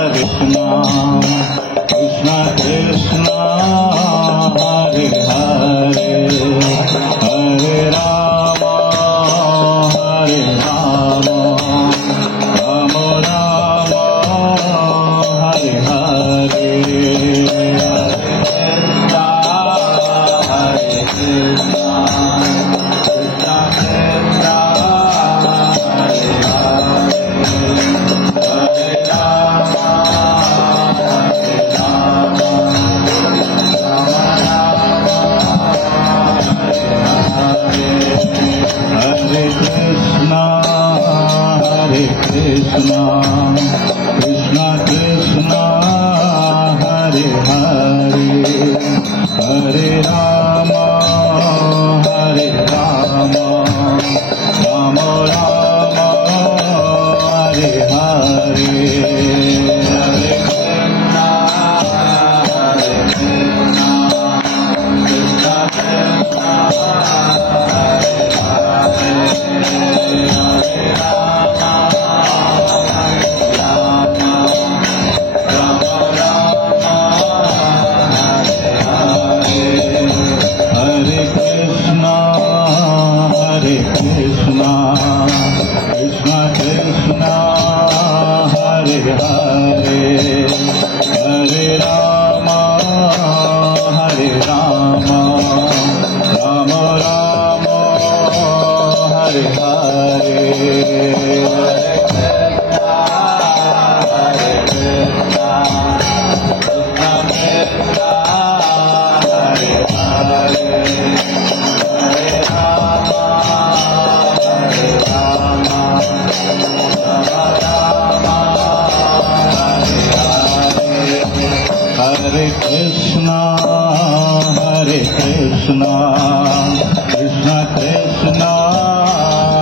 Krishna Krishna Krishna Hare Hare Hare Rama Hare Rama Rama Rama Hare Hare Hare Krishna Krishna Krishna Hare Krishna Krishna Krishna Hare Hare Hare Rama Hare Rama Rama Rama Hare Hare Hare Krishna Hare Krishna Krishna Krishna Hare Hare Krishna Krishna Krishna Hare Hare Hare Rama Hare Rama Rama Rama Hare Hare Hare Krishna Hare Krishna Krishna Krishna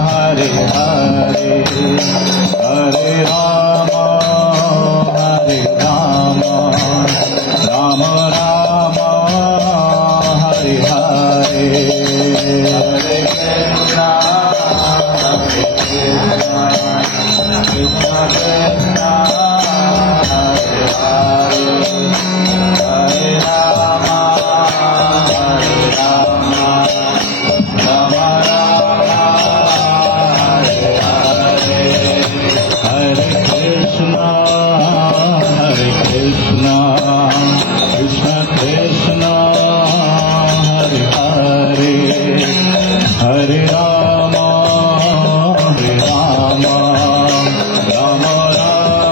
Hare Hare Hare Rama Hare Rama Rama Rama Hare Hare Hare Krishna Hare Krishna Krishna Krishna Hare Hare Hare Rama Hare Rama Rama Rama Hare Hare Hare Krishna Hare Krishna Krishna Krishna Hare Hare Hare Rama Hare Rama Rama Rama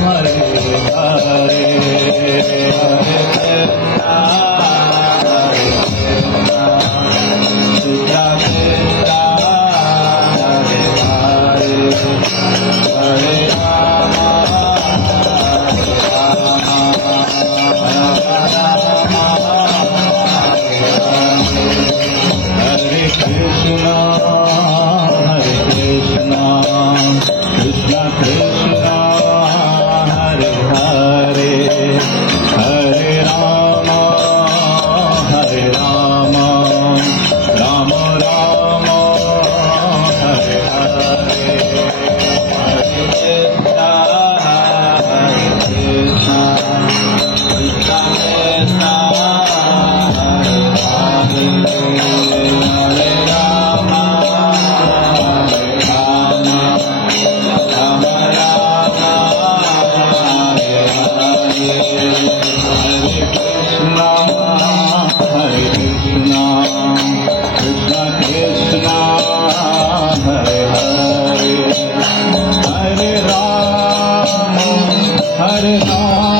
Hare Hare Krishna Krishna Hare Hare Hare Rama Hare Rama Rama Rama Hare Hare Hare Krishna Hare Krishna Krishna Krishna Hare Hare Hare Rama Hare Rama Rama Rama Hare Hare Hare Krishna Hare Krishna Krishna Krishna Hare Hare Hare Rama Hare Rama